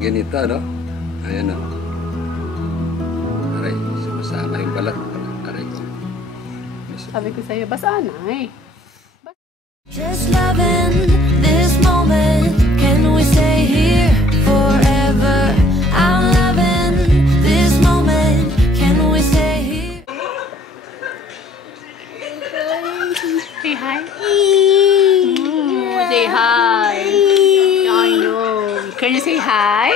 Ganito, no? Ayan, no? Aray, sumasama yung balat. Aray ko. Sabi ko sa'yo, basa na eh. Just loving this moment. Can we stay here forever? I'm loving this moment. Can we stay here? Say hi. Say hi. I know. Can you say hi?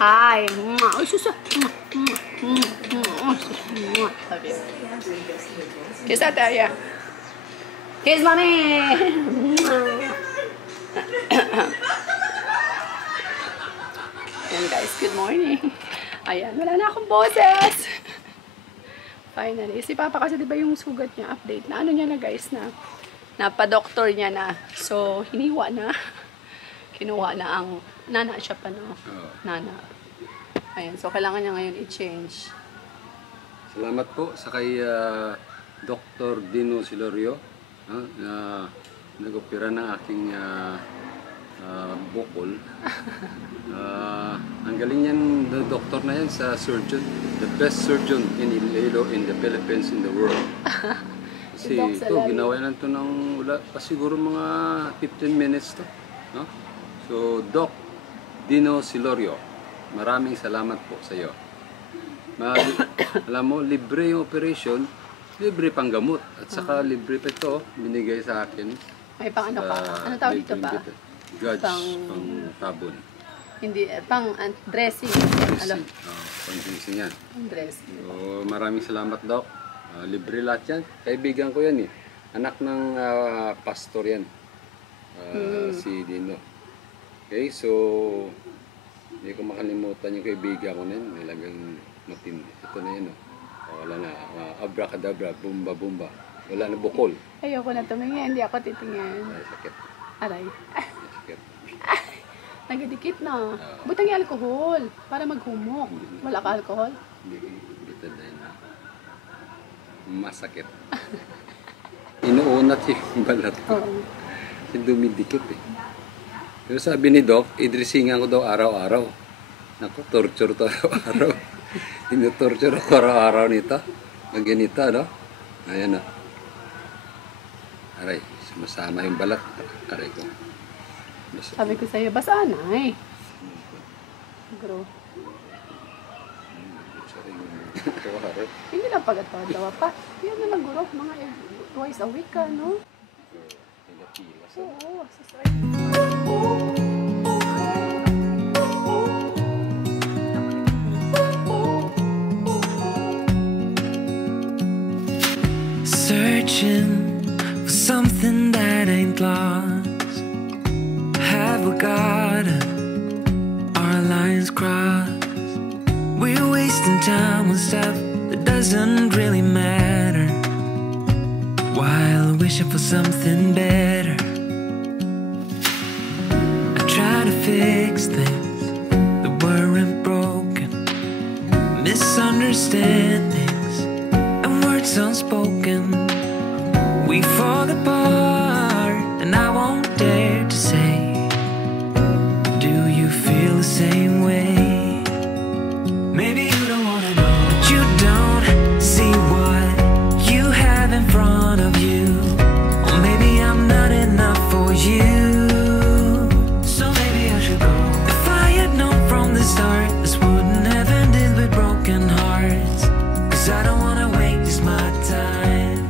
Hi. Ay, susa. Kiss that there, yeah. Kiss mommy. Ayan guys, good morning. Ayan, wala na akong boses. Finally. Si Papa kasi diba yung sugat niya, update na ano niya na guys, na napadoktor niya na. So, hiniwa na. Kinuha na ang nana siya pa, no? Nana. Ayan, so kailangan niya ngayon i-change. Salamat po sa kay Dr. Dino Silorio na nag-opera ng aking bukol. Ang galing yan, the doctor na yan sa surgeon. The best surgeon in Iloilo, in the Philippines, in the world. Kasi ito, ginawa yan ito ng wala pa siguro mga 15 minutes to. No? So, Doc Dino Silorio, maraming salamat po sa iyo. Alam mo, libre yung operation, libre pang gamot. At saka libre pa ito, binigay sa akin. May pang ano pa? Ano tawag dito ba? Gauge, pang tabon. Hindi, pang dressing. Dressing. Pang dressing yan. Pang dressing. So, maraming salamat, Doc. Libre lahat yan. Kaibigan ko yan eh. Anak ng pastor yan. Si Dino. Okay, so hindi ko makalimutan yung kaibigan ko na yun. Nilagang matindi. Ito na yun. Wala na. Abracadabra, bumba, bumba. Wala na bukol. Ayoko na tumingin. Hindi ako titingin. Ay, sakit. Aray. Sakit. Nagdikit na. Butang yung alcohol. Para maghumok. Wala ka alcohol? Hindi. Bitadine na. Masakit. Inuunat yung balat ko. Oo. Kasi dumidikit eh. Pero sabi ni Doc, idresingan ko daw araw-araw. Naku, torture to araw-araw. Inu-torture ako araw-araw nito. Ganito, no? Ayan, no? Aray, sumasama yung balat. Aray ko. Sabi ko sa'yo, basa na eh. Gro. Hindi lang pagatawa pa. Yan na lang guro. Mga twice a week ka, no? Oo, searching for something that ain't lost. Have we got our lines crossed? We're wasting time on stuff that doesn't really matter, while wishing for something better. I try to fix things that weren't broken, misunderstandings and words unspoken. We fall apart and I won't dare to say, do you feel the same way? Maybe you don't wanna know, but you don't see what you have in front of you. Or maybe I'm not enough for you. So maybe I should go. If I had known from the start, this wouldn't have ended with broken hearts. 'Cause I don't wanna waste my time.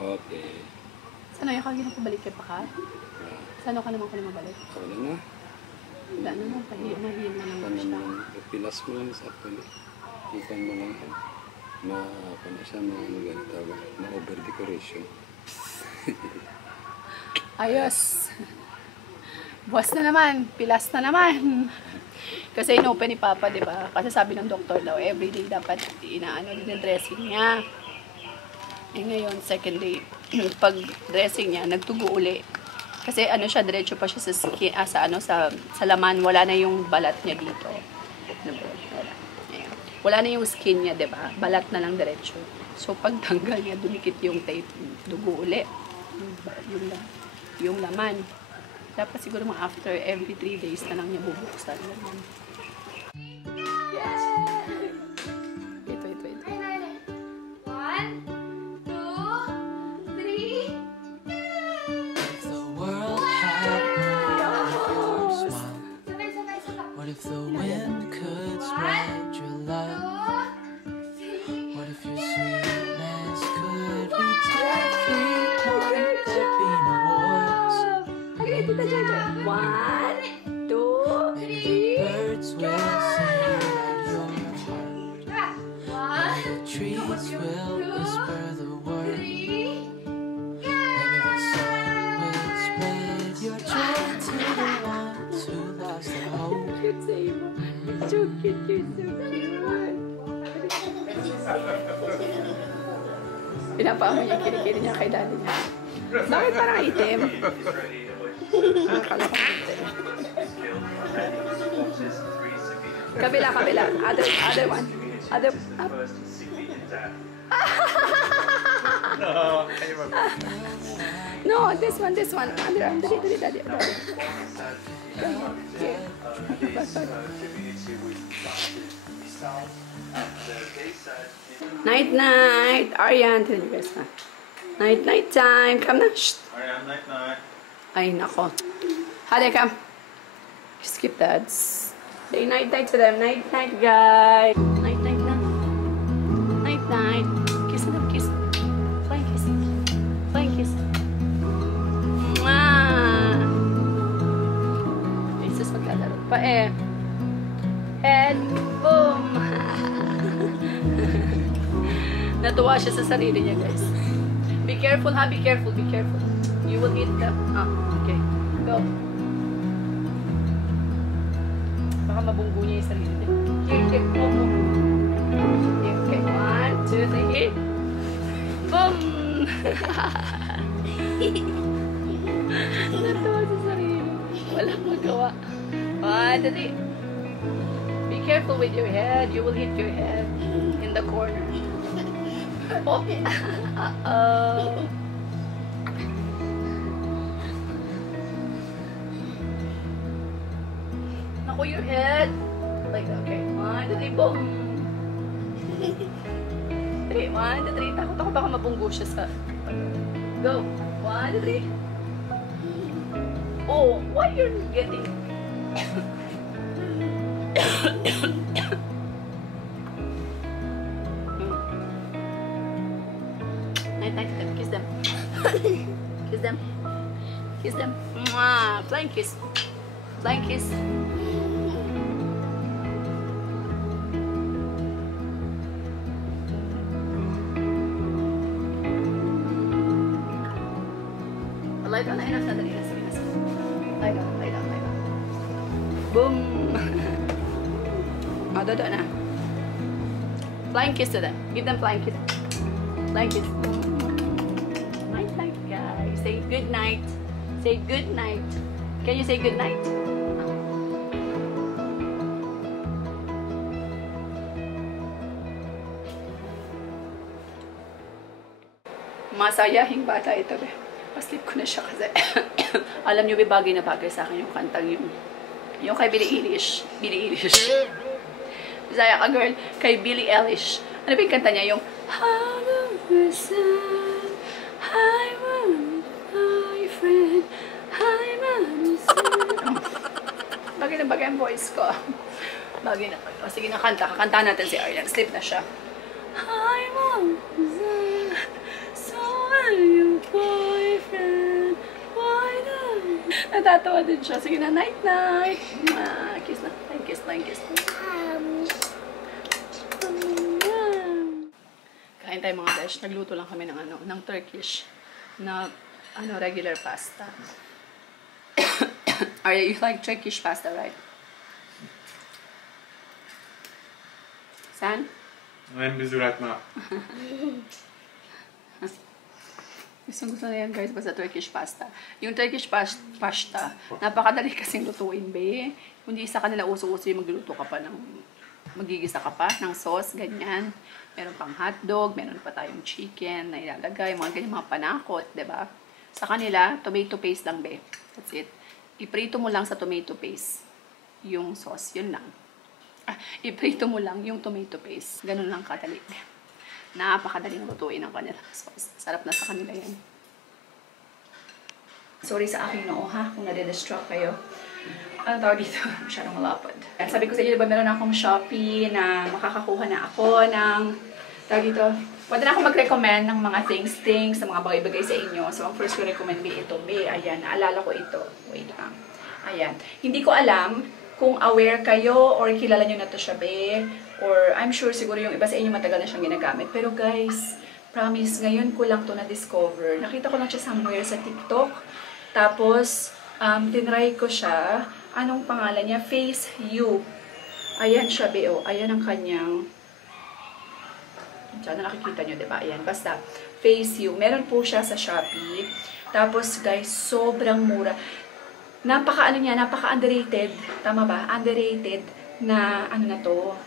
Okay. Sana yung kagin ako balik kay Paka? Sana ka naman ko na mabalik? Wala na. Wala naman, mahil na naman siya. Pinas mo lang sa actually. Kita mo lang. Ano siya, over decoration. Ayos. Buwas na naman. Pilas na naman. Kasi inopen ni Papa, di ba? Kasi sabi ng doktor daw, everyday dapat inaano din yung dressing niya. Eh ngayon, second day, pag dressing niya, nagtugo uli. Kasi ano siya, diretso pa siya sa skin, sa laman, wala na yung balat niya dito. Wala. Ayan. wala na yung skin niya, diba? Balat na lang diretso. So, pag tanggal niya, dumikit yung tape, dugo uli. Yung laman. Dapat siguro mga after every 3 days na lang niya bubuksan. Yes! Ito. 1, 2, 3. If the world had one smile, what if the wind could spread your love? What if your sweetness could reach every point? There'd be no wars. Okay, Tita Jojo. 1, 2, Maybe the birds will sing at your heart. The trees will whisper the word. Maybe the sun will spread your joy to the ones who lost their hope. cute sa iyo. So cute, so cute. Pinapaamoy niya, kinikiri niya kay daddy niya. Bakit parang itim? Akala ko itim. Kabila. Other one. Other, up. No, this one. Other arm. Dali, daddy. Here. Night. Aryan, tell you guys na. Night time. Come na. Shh. Alright, night. Ay, nako. Hadi, come. Skip that. Say night to them. Night, guys. Night na. Night. Kiss them, kiss. Flying kiss. Mwah. Jesus, maglalaro pa eh. Head, boom. Natuwa siya sa sarili niya, guys. Be careful, ha? Be careful. You will hit them. Okay. Go. Baka mabunggo niya yung sarili niya. Here. Boom. Here, okay. 1, 2, 3. Boom! Natuwa sa sarili. Walang magawa. 1, 2, 3. Be careful with your head. You will hit your head in the corner. Oh. Uh-oh. Naku, your head. Like, okay. 1, 2, 3, boom. 3, 1, 2, 3. Takot ako baka mabunggo siya sa... Go. 1, 2, 3. Oh, why you're getting... Night. Kiss them. Kiss them. Mwah. Flying kiss. Lie down. Sandali na. Sige. Lie down. Boom. Dodo na. Flying kiss to them. Give them flying kiss. Night, guys. Say good night. Can you say good night? Masayahing bata ito, be. Paslip ko na siya kasi alam niyo, bagay na bagay sa akin yung kantang yung kay Billie Eilish. Bisaya ka, girl. Kay Billie Eilish. Ano ba yung kanta niya? Yung hi, my friend. Bagay na bagay ang voice ko. Bagay na. O, sige na, kakanta natin si Aryan. Sleep na siya. Hi, mom. So are you, boyfriend? Why not? Natatawa din siya. Sige na, night. Kiss na. Flying kiss. Kain tayo mga besh. Nagluto lang kami ng Turkish na regular pasta. You like Turkish pasta, right? Sen? Ben biz bırakma. Gusto na yan, guys, basta Turkish pasta. Yung Turkish pasta, napakadali kasing lutuin, be. Hindi sa kanila uso-uso yung magluluto ka pa ng Magigisa ka pa ng sauce, ganyan. Meron pang hotdog, meron pa tayong chicken na ilalagay, mga ganyan, mga panakot, diba? Sa kanila, tomato paste lang, be. That's it. Iprito mo lang sa tomato paste yung sauce, yun lang. Iprito mo lang yung tomato paste. Ganun lang kadali. Napakadaling lutuin ang kanilang sauce. Sarap na sa kanila yan. Sorry sa aking noo, ha? Kung nade-distract kayo. Ano tawag dito? Masyadong malapad. Sabi ko sa inyo, diba meron akong Shopee na makakakuha na ako ng, tawag dito, pwede na ako mag-recommend ng mga things sa mga bagay-bagay sa inyo. So, ang first ko recommend be ito. Ayan, naalala ko ito. Wait lang. Ayan. Hindi ko alam kung aware kayo or kilala nyo na to siya, be. Or I'm sure siguro yung iba sa inyo matagal na siyang ginagamit. Pero guys, promise, ngayon ko lang to na-discover. Nakita ko lang siya somewhere sa TikTok. Tapos, tinry ko siya. Anong pangalan niya? Face You. Ayan siya, be. Oh. Ayan ang kanyang... Diyan na nakikita nyo, diba? Ayan. Basta, Face You. Meron po siya sa Shopee. Tapos, guys, sobrang mura. Napaka-underrated. Tama ba? Underrated na,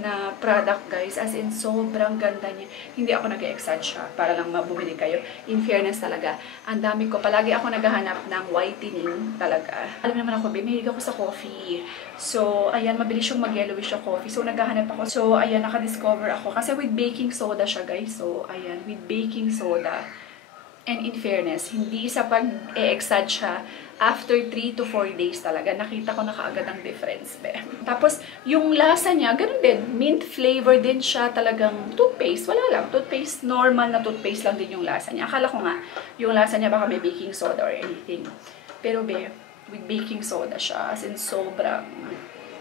na product, guys. As in, sobrang ganda niya. Hindi ako nag-e-exage siya para lang mabumili kayo. In fairness talaga, ang dami ko. Palagi ako naghahanap ng whitening talaga. Alam naman ako, mahilig ako sa coffee. So, ayan, mabilis yung mag-yellowish yung coffee. So, naghahanap ako. So, ayan, nakadiscover ako. Kasi with baking soda siya, guys. So, ayan, with baking soda. And in fairness, hindi sa pag-e-exage siya. After 3 to 4 days talaga, nakita ko na kaagad ang difference. Be. Tapos, yung lasa niya, ganun din. Mint flavor din siya, talagang toothpaste. Wala lang. Toothpaste, normal na toothpaste lang din yung lasa niya. Akala ko nga, yung lasa niya baka may baking soda or anything. Pero, be, with baking soda siya. As in, sobrang,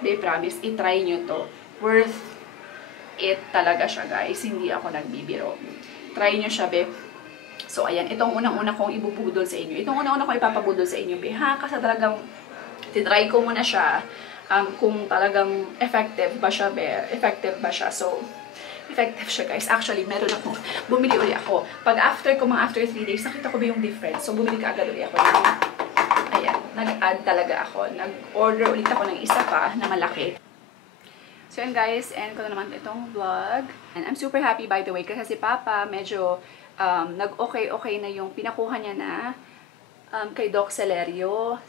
be, promise, itry nyo to. Worth it talaga siya, guys. Hindi ako nagbibiro. Try nyo siya, be. So, ayan, itong unang-una kong ibubudol sa inyo. Itong unang-una kong ipapabudol sa inyo, ha? Kasi talagang, titry ko muna siya kung talagang effective ba siya, effective ba siya. So, effective siya, guys. Actually, meron ako, bumili uli ako. Pag after 3 days, nakita ko ba yung difference? So, bumili ka agad uli ako. Ayan, nag-add talaga ako. Nag-order ulit ako ng isa pa na malaki. So, yan guys, end ko na naman itong vlog. And I'm super happy, by the way, kasi si Papa medyo nag-okay na yung pinakuha niya na kay Doc Celerio.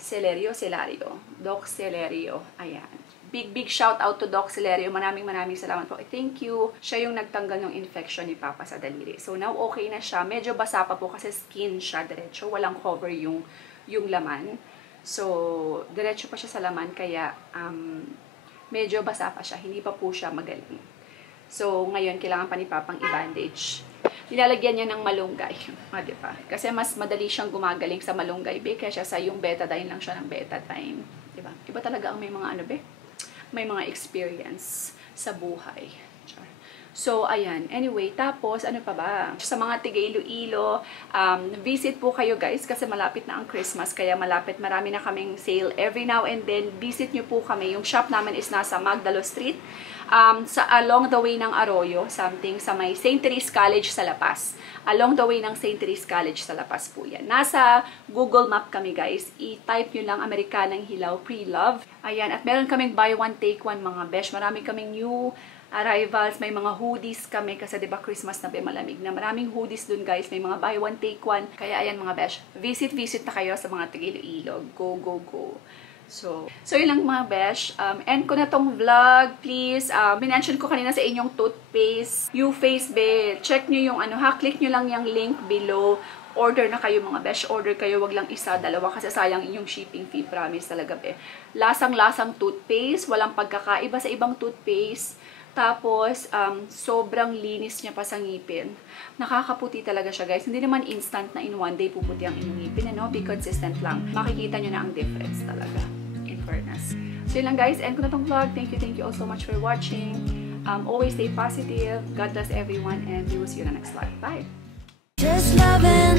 Doc Celerio. Ayan. Big shout out to Doc Celerio. Maraming salamat po. Thank you. Siya yung nagtanggal ng infection ni Papa sa daliri. So now okay na siya. Medyo basa pa po kasi skin siya diretso. Walang cover yung laman. So diretso pa siya sa laman kaya medyo basa pa siya. Hindi pa po siya magaling. So ngayon kailangan pa ni Papang i-bandage. Nilalagyan niya ng malunggay. Diba? Kasi mas madali siyang gumagaling sa malunggay, be. Kaya sa yung betadine lang siya ng betadine. Diba? Iba talaga ang may mga be? May mga experience sa buhay. So, ayan. Anyway, tapos, ano pa ba? Sa mga tiga Iloilo, visit po kayo guys kasi malapit na ang Christmas. Kaya malapit, marami na kaming sale every now and then. Visit nyo po kami. Yung shop namin is nasa Magdalo Street. Along the way ng Arroyo, something sa may St. Therese College sa La Paz. Along the way ng St. Therese College sa La Paz po yan. Nasa Google Map kami guys. I-type nyo lang Amerikanang Hilaw Pre-Love. Ayan, at meron kaming buy one take one mga besh. Marami kaming new arrivals, may mga hoodies kami kasi 'di ba Christmas na malamig na. Maraming hoodies dun guys, may mga buy one take one. Kaya ayan mga besh, visit na kayo sa mga Iloilo. Go. So yun lang mga besh. End ko na tong vlog, please. Minention ko kanina sa inyong toothpaste, U-Face be. Check nyo yung click nyo lang yung link below. Order na kayo mga besh. Order kayo, wag lang isa, dalawa kasi sayang yung shipping fee, promise talaga be. Lasang-lasang toothpaste, walang pagkakaiba sa ibang toothpaste. Tapos, sobrang linis niya pa sa ngipin. Nakakaputi talaga siya, guys. Hindi naman instant na in one day puputi ang inyong ngipin, Be consistent lang. Makikita nyo na ang difference talaga. In fairness. So, yun lang, guys. End ko na tong vlog. Thank you all so much for watching. Always stay positive. God bless everyone. And we will see you in the next vlog. Bye! Just loving